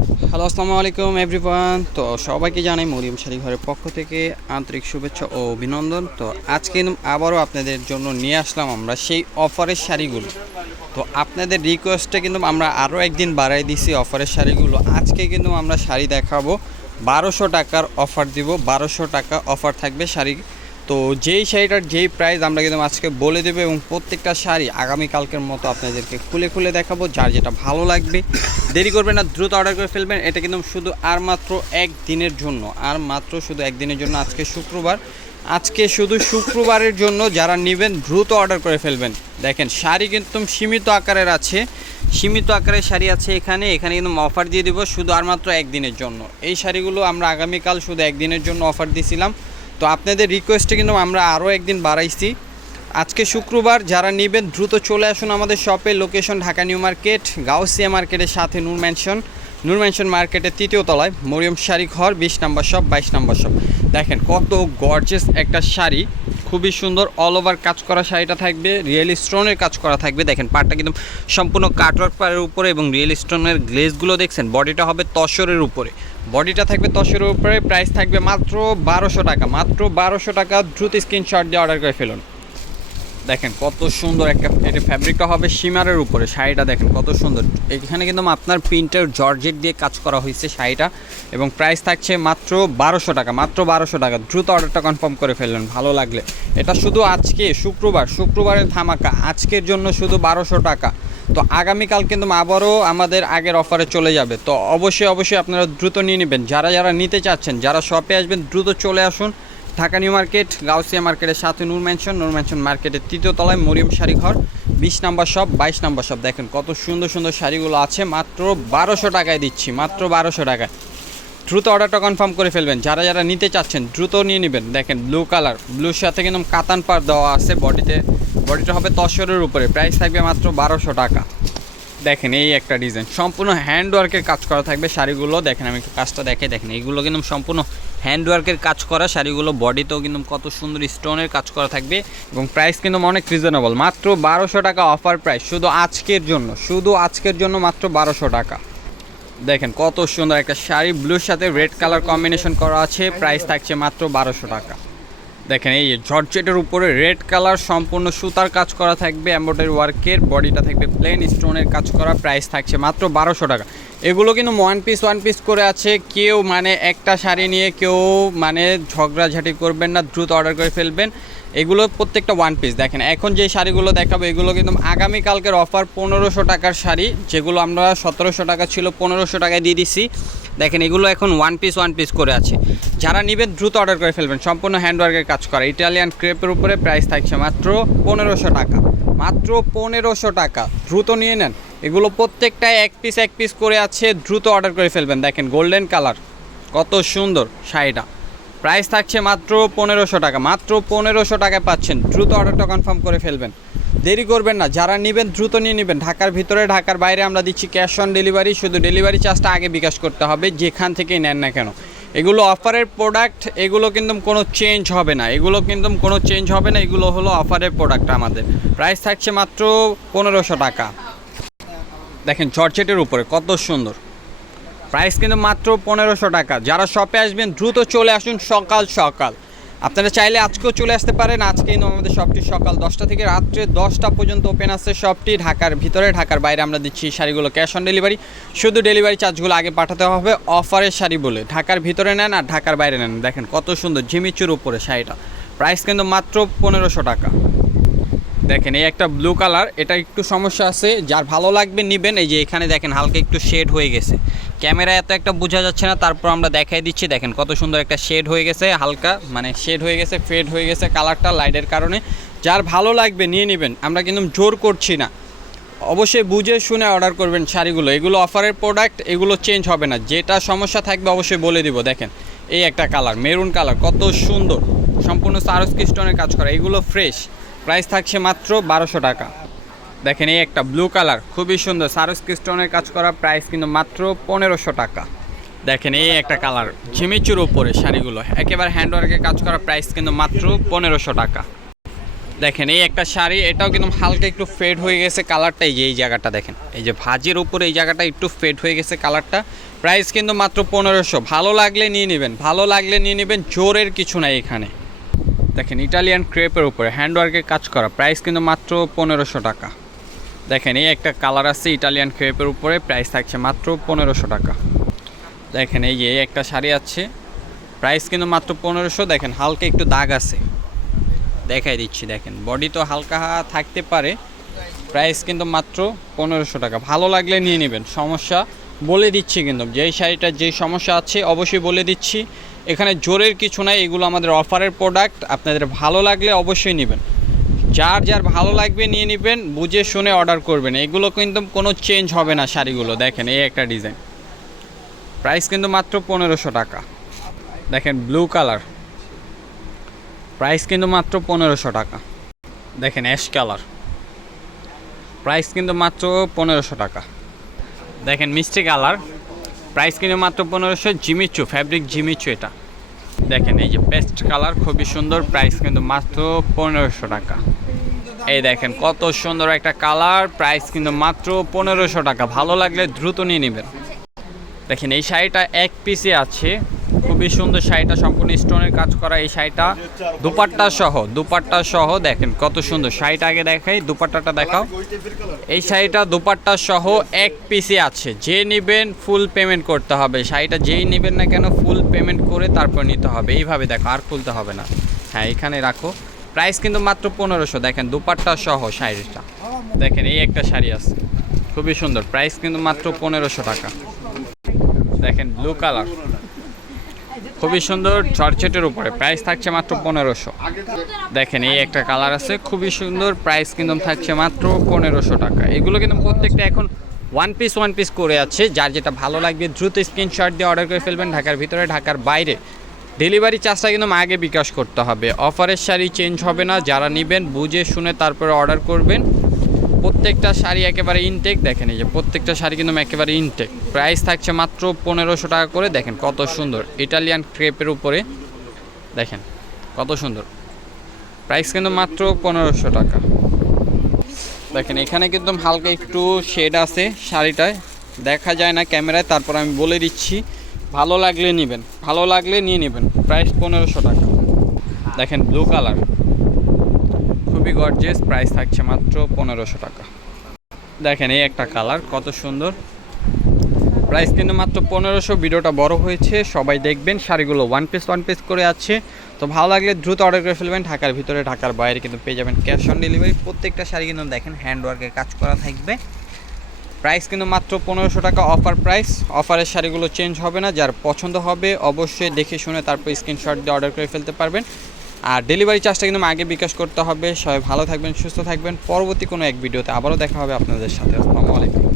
Hello আসসালামু আলাইকুম everyone তো সবাইকে জানাই মরিয়ম শাড়ি ঘরের পক্ষ থেকে আন্তরিক শুভেচ্ছা ও অভিনন্দন। তো আজকে আবারও আপনাদের জন্য নিয়ে আসলাম আমরা সেই অফারের শাড়িগুলো। তো আপনাদের রিকোয়েস্টে কিন্তু আমরা আরও একদিন বাড়াই দিছি অফারের শাড়িগুলো। আজকে কিন্তু আমরা শাড়ি দেখাবো। বারোশো টাকার অফার দিব, বারোশো টাকা অফার থাকবে শাড়ি তো যেই শাড়িটার যেই প্রাইস আমরা কিন্তু আজকে বলে দেবো এবং প্রত্যেকটা শাড়ি আগামীকালকের মতো আপনাদেরকে খুলে খুলে দেখাবো, যার যেটা ভালো লাগবে। দেরি করবেন না, দ্রুত অর্ডার করে ফেলবেন। এটা কিন্তু শুধু আর মাত্র এক দিনের জন্য, আর মাত্র শুধু একদিনের জন্য আজকে শুক্রবার। আজকে শুধু শুক্রবারের জন্য যারা নেবেন, দ্রুত অর্ডার করে ফেলবেন। দেখেন, শাড়ি কিন্তু সীমিত আকারের আছে। সীমিত আকারের শাড়ি আছে এখানে। এখানে কিন্তু অফার দিয়ে দিব শুধু আর মাত্র একদিনের জন্য। এই শাড়িগুলো আমরা আগামীকাল শুধু একদিনের জন্য অফার দিয়েছিলাম। তো আপনাদের রিকোয়েস্টে কিন্তু আমরা আরও একদিন বাড়াইছি। আজকে শুক্রবার, যারা নেবেন দ্রুত চলে আসুন আমাদের শপে location Dhaka New Market, Gausia মার্কেটের সাথে নূর ম্যানশন নূর ম্যানশন মার্কেটের তৃতীয় তলায়, মরিয়ম শাড়ি ঘর, বিশ নম্বর শপ বাইশ নম্বর শপ দেখেন কত গর্জেস একটা শাড়ি, খুবই সুন্দর অল ওভার কাজ করা শাড়িটা থাকবে রিয়েল স্টোনের কাজ করা থাকবে। দেখেন পাটটা কিন্তু সম্পূর্ণ কাটওয়ার্ক পাড়ের উপরে এবং রিয়েল স্টোনের গ্লেজগুলো দেখছেন বডিটা হবে তসরের উপরে। বডিটা থাকবে তসরের উপরে প্রাইস থাকবে মাত্র বারোশো টাকা, মাত্র বারোশো টাকা দ্রুত স্ক্রিনশট দিয়ে অর্ডার করে ফেলুন। দেখেন কত সুন্দর একটা, এটা ফ্যাব্রিকটা হবে সিমারের উপরে, শাড়িটা দেখেন কত সুন্দর। এখানে কিন্তু আপনার প্রিন্টের জর্জেট দিয়ে কাজ করা হয়েছে শাড়িটা, এবং প্রাইস থাকছে মাত্র বারোশো টাকা, মাত্র বারোশো টাকা। দ্রুত অর্ডারটা কনফার্ম করে ফেললেন ভালো লাগলে। এটা শুধু আজকে, শুক্রবার, শুক্রবারের ধামাকা, আজকের জন্য শুধু বারোশো টাকা। তো আগামীকাল কিন্তু আবারও আমাদের আগের অফারে চলে যাবে। তো অবশ্যই অবশ্যই আপনারা দ্রুত নিয়ে নেবেন। যারা যারা নিতে চাচ্ছেন, যারা শপে আসবেন, দ্রুত চলে আসুন। ঢাকা নিউ মার্কেট, গাউসিয়া মার্কেটের সাথে নূর ম্যানশন নূর ম্যানশন মার্কেটের তৃতীয় তলায় মরিয়ম শাড়ি ঘর বিশ নাম্বার শপ বাইশ নাম্বার শপ দেখেন কত সুন্দর সুন্দর শাড়িগুলো আছে, মাত্র বারোশো টাকায় দিচ্ছি, মাত্র বারোশো টাকায়। দ্রুত অর্ডারটা কনফার্ম করে ফেলবেন। যারা যারা নিতে চাচ্ছেন, দ্রুত নিয়ে নেবেন। দেখেন ব্লু কালার ব্লুর সাথে কিন্তু কাতান পার দেওয়া আছে বডিতে বডিটা হবে তসরের উপরে। প্রাইস থাকবে মাত্র বারোশো টাকা। দেখেন, এই একটা ডিজাইন সম্পূর্ণ হ্যান্ডওয়ার্কের কাজ করা থাকবে শাড়িগুলো। দেখেন, আমি একটু কাজটা দেখে দেখেন, এইগুলো কিন্তু সম্পূর্ণ হ্যান্ড ওয়ার্কের কাজ করা। শাড়িগুলো বডিতেও কিন্তু কত সুন্দর স্টোনের কাজ করা থাকবে। এবং প্রাইস কিন্তু অনেক রিজনেবল মাত্র বারোশো টাকা অফার প্রাইস শুধু আজকের জন্য। শুধু আজকের জন্য মাত্র বারোশো টাকা। দেখেন, কত সুন্দর একটা শাড়ি। ব্লুর সাথে রেড কালার কম্বিনেশন করা আছে। প্রাইস থাকছে মাত্র বারোশো টাকা। দেখেন, এই জর্জেটের উপরে রেড কালার, সম্পূর্ণ সুতার কাজ করা থাকবে, এম্ব্রয়ডারি ওয়ার্কের বডিটা থাকবে প্লেন স্টোনের কাজ করা প্রাইস থাকছে মাত্র বারোশো টাকা। এগুলো কিন্তু ওয়ান পিস ওয়ান পিস করে আছে, কেউ মানে একটা শাড়ি নিয়ে কেউ মানে ঝগড়াঝাটি করবেন না, দ্রুত অর্ডার করে ফেলবেন। এগুলো প্রত্যেকটা ওয়ান পিস দেখেন, এখন যে শাড়িগুলো দেখাবো, এগুলো কিন্তু আগামীকালকের অফার পনেরোশো টাকার শাড়ি, যেগুলো আমরা সতেরোশো টাকা ছিল, পনেরোশো টাকায় দিয়ে দিছি। দেখেন, এগুলো এখন ওয়ান পিস ওয়ান পিস করে আছে। যারা নেবেন, দ্রুত অর্ডার করে ফেলবেন। সম্পূর্ণ হ্যান্ডওয়ার্কের কাজ করা। ইটালিয়ান ক্রেপের উপরে প্রাইস থাকছে মাত্র পনেরোশো টাকা। মাত্র পনেরোশো টাকা। দ্রুত নিয়ে নেন। এগুলো প্রত্যেকটাই এক পিস এক পিস করে আছে। দ্রুত অর্ডার করে ফেলবেন। দেখেন গোল্ডেন কালার কত সুন্দর শাড়িটা। প্রাইস থাকছে মাত্র পনেরোশো টাকা। মাত্র পনেরোশো টাকায় পাচ্ছেন। দ্রুত অর্ডারটা কনফার্ম করে ফেলবেন। দেরি করবেন না, যারা নেবেন দ্রুত নিয়ে নেবেন। ঢাকার ভিতরে, ঢাকার বাইরে আমরা দিচ্ছি ক্যাশ অন ডেলিভারি, শুধু ডেলিভারি চার্জটা আগে বিকাশ করতে হবে, যেখান থেকেই নেন না কেন। এগুলো অফারের প্রোডাক্ট, এগুলো কিন্তু কোনো চেঞ্জ হবে না, এগুলো কিন্তু কোনো চেঞ্জ হবে না, এগুলো হলো অফারের প্রোডাক্ট আমাদের। প্রাইস থাকছে মাত্র পনেরোশো টাকা। দেখেন, জর্জেটের উপরে, কত সুন্দর। প্রাইস কিন্তু মাত্র পনেরোশো টাকা। যারা শপে আসবেন, দ্রুত চলে আসুন সকাল সকাল। আপনারা চাইলে আজকেও চলে আসতে পারেন। আজকে কিন্তু আমাদের শপটি সকাল দশটা থেকে রাত্রে দশটা পর্যন্ত ওপেন আছে শপটি। ঢাকার ভিতরে, ঢাকার বাইরে আমরা দিচ্ছি শাড়িগুলো ক্যাশ অন ডেলিভারি শুধু ডেলিভারি চার্জগুলো আগে পাঠাতে হবে অফারের শাড়ি বলে। ঢাকার ভিতরে নেন আর ঢাকার বাইরে নেন। দেখেন কত সুন্দর ঝিমিচুর উপরে শাড়িটা। প্রাইস কিন্তু মাত্র পনেরোশো টাকা। দেখেন এই একটা ব্লু কালার এটা একটু সমস্যা আছে। যার ভালো লাগবে নেবেন, এই যে এখানে দেখেন হালকা একটু শেড হয়ে গেছে। ক্যামেরা এত একটা বোঝা যাচ্ছে না, তারপর আমরা দেখাই দিচ্ছি। দেখেন কত সুন্দর একটা শেড হয়ে গেছে, হালকা মানে শেড হয়ে গেছে, ফেড হয়ে গেছে কালারটা লাইটের কারণে। যার ভালো লাগবে নিয়ে নেবেন, আমরা কিন্তু জোর করছি না। অবশ্যই বুঝে শুনে অর্ডার করবেন শাড়িগুলো। এগুলো অফারের প্রোডাক্ট, এগুলো চেঞ্জ হবে না। যেটা সমস্যা থাকবে অবশ্যই বলে দিব। দেখেন, এই একটা কালার, মেরুন কালার, কত সুন্দর। সম্পূর্ণ সারস কাজ করা, এগুলো ফ্রেশ। প্রাইস থাকছে মাত্র বারোশো টাকা। দেখেন, এই একটা ব্লু কালার খুবই সুন্দর। সারস স্টোনের কাজ করা প্রাইস কিন্তু মাত্র পনেরোশো টাকা। দেখেন, এই একটা কালার ঝিমিচুর উপরে শাড়িগুলো। একেবারে হ্যান্ডওয়ার্কে কাজ করা প্রাইস কিন্তু মাত্র পনেরোশো টাকা। দেখেন, এই একটা শাড়ি, এটাও কিন্তু হালকা একটু ফেড হয়ে গেছে কালারটা এই যে, এই জায়গাটা দেখেন। এই যে ভাজের উপরে এই জায়গাটা একটু ফেড হয়ে গেছে কালারটা প্রাইস কিন্তু মাত্র পনেরোশো। ভালো লাগলে নিয়ে নেবেন, ভালো লাগলে নিয়ে নেবেন, জোরের কিছু নাই এখানে। দেখেন ইটালিয়ান ক্রেপের উপরে হ্যান্ডওয়ার্কের কাজ করা প্রাইস কিন্তু মাত্র পনেরোশো টাকা। দেখেন, এই একটা কালার আছে ইটালিয়ান ক্রেপের উপরে, প্রাইস থাকছে মাত্র পনেরোশো টাকা। দেখেন, এই যে একটা শাড়ি আছে, প্রাইস কিন্তু মাত্র পনেরোশো। দেখেন, হালকা একটু দাগ আছে। দেখাই দিচ্ছি, দেখেন, বডি তো হালকা থাকতে পারে, প্রাইস কিন্তু মাত্র পনেরোশো টাকা। ভালো লাগলে নিয়ে নেবেন, সমস্যা বলে দিচ্ছি কিন্তু, যেই শাড়িটার যেই সমস্যা আছে অবশ্যই বলে দিচ্ছি। এখানে জোরের কিছু নাই, এগুলো আমাদের অফারের প্রোডাক্ট আপনাদের ভালো লাগলে অবশ্যই নেবেন। যার যার ভালো লাগবে নিয়ে নেবেন, বুঝে শুনে অর্ডার করবেন। এগুলো কিন্তু কোনো চেঞ্জ হবে না শাড়িগুলো, দেখেন এই একটা ডিজাইন প্রাইস কিন্তু মাত্র পনেরোশো টাকা। দেখেন ব্লু কালার প্রাইস কিন্তু মাত্র পনেরোশো টাকা। দেখেন অ্যাশ কালার প্রাইস কিন্তু মাত্র পনেরোশো টাকা। দেখেন মিষ্টি কালার প্রাইস কিন্তু মাত্র পনেরোশো জিমিচু ফ্যাব্রিক জিমিচু এটা। দেখেন এই যে পেস্ট কালার খুবই সুন্দর। প্রাইস কিন্তু মাত্র পনেরোশো টাকা। এই দেখেন, কত সুন্দর একটা কালার, প্রাইস কিন্তু মাত্র পনেরোশো টাকা। ভালো লাগলে দ্রুত নিয়ে নেবেন। দেখেন, এই শাড়িটা এক পিসে আছে। খুবই সুন্দর শাড়িটা, সম্পূর্ণ স্টোনের কাজ করা এই শাড়িটা। দুপাট্টা সহ দুপাট্টা সহ, দেখেন কত সুন্দর। শাড়িটা আগে দেখাই, দুপাট্টাটা দেখাও। এই শাড়িটা দুপাট্টা সহ এক পিসে আছে। যে নেবেন ফুল পেমেন্ট করতে হবে। শাড়িটা যেই নেবেন না কেন ফুল পেমেন্ট করে তারপর নিতে হবে। এইভাবে দেখো, আর খুলতে হবে না। হ্যাঁ এখানে রাখো। প্রাইস কিন্তু মাত্র পনেরোশো। দেখেন, দুপাট্টা সহ শাড়িটা। দেখেন, এই একটা শাড়ি আছে। খুবই সুন্দর। প্রাইস কিন্তু মাত্র পনেরোশো টাকা। দেখেন ব্লু কালার খুবই সুন্দর চরচেটের উপরে। প্রাইস থাকছে মাত্র পনেরোশো। দেখেন, এই একটা কালার আছে। খুবই সুন্দর। প্রাইস কিন্তু থাকছে মাত্র পনেরোশো টাকা। এগুলো কিন্তু প্রত্যেকটা এখন ওয়ান পিস ওয়ান পিস করে আছে। যার যেটা ভালো লাগবে, দ্রুত স্ক্রিনশট দিয়ে অর্ডার করে ফেলবেন। ঢাকার ভিতরে, ঢাকার বাইরে। ডেলিভারি চার্জটা কিন্তু আগে বিকাশ করতে হবে। অফারের শাড়ি চেঞ্জ হবে না, যারা নেবেন বুঝে শুনে তারপরে অর্ডার করবেন। প্রত্যেকটা শাড়ি একেবারে ইনটেক দেখেন এই যে প্রত্যেকটা শাড়ি কিন্তু একেবারে ইনটেক প্রাইস থাকছে মাত্র পনেরোশো টাকা করে, দেখেন কত সুন্দর। ইটালিয়ান ক্রেপের উপরে, দেখেন কত সুন্দর। প্রাইস কিন্তু মাত্র পনেরোশো টাকা। দেখেন এখানে কিন্তু হালকা একটু শেড আছে শাড়িটায়। দেখা যায় না ক্যামেরায়, তারপর আমি বলে দিচ্ছি। ভালো লাগলে নেবেন, ভালো লাগলে নিয়ে নেবেন প্রাইস পনেরোশো টাকা। দেখেন ব্লু কালার খুবই গর্জিয়াস প্রাইস থাকছে মাত্র পনেরোশো টাকা। দেখেন এই একটা কালার কত সুন্দর। প্রাইস কিন্তু মাত্র পনেরোশো, ভিডিওটা বড় হয়েছে, সবাই দেখবেন, শাড়িগুলো ওয়ান পিস ওয়ান পিস করে আছে। তো ভালো লাগলে দ্রুত অর্ডার করে ফেলবেন, ঢাকার ভিতরে, ঢাকার বাইরে কিন্তু পেয়ে যাবেন ক্যাশ অন ডেলিভারি প্রত্যেকটা শাড়ি কিন্তু দেখেন হ্যান্ডওয়ার্কের কাজ করা থাকবে। প্রাইস কিন্তু মাত্র পনেরোশো টাকা অফার প্রাইস অফারের শাড়িগুলো চেঞ্জ হবে না, যার পছন্দ হবে অবশ্যই দেখে শুনে তারপর স্ক্রিনশট দিয়ে অর্ডার করে ফেলতে পারবেন। আর ডেলিভারি চার্জটা কিন্তু আগে বিকাশ করতে হবে। সবাই ভালো থাকবেন, সুস্থ থাকবেন। পরবর্তী কোনো এক ভিডিওতে আবারও দেখা হবে আপনাদের সাথে। আসসালামু আলাইকুম।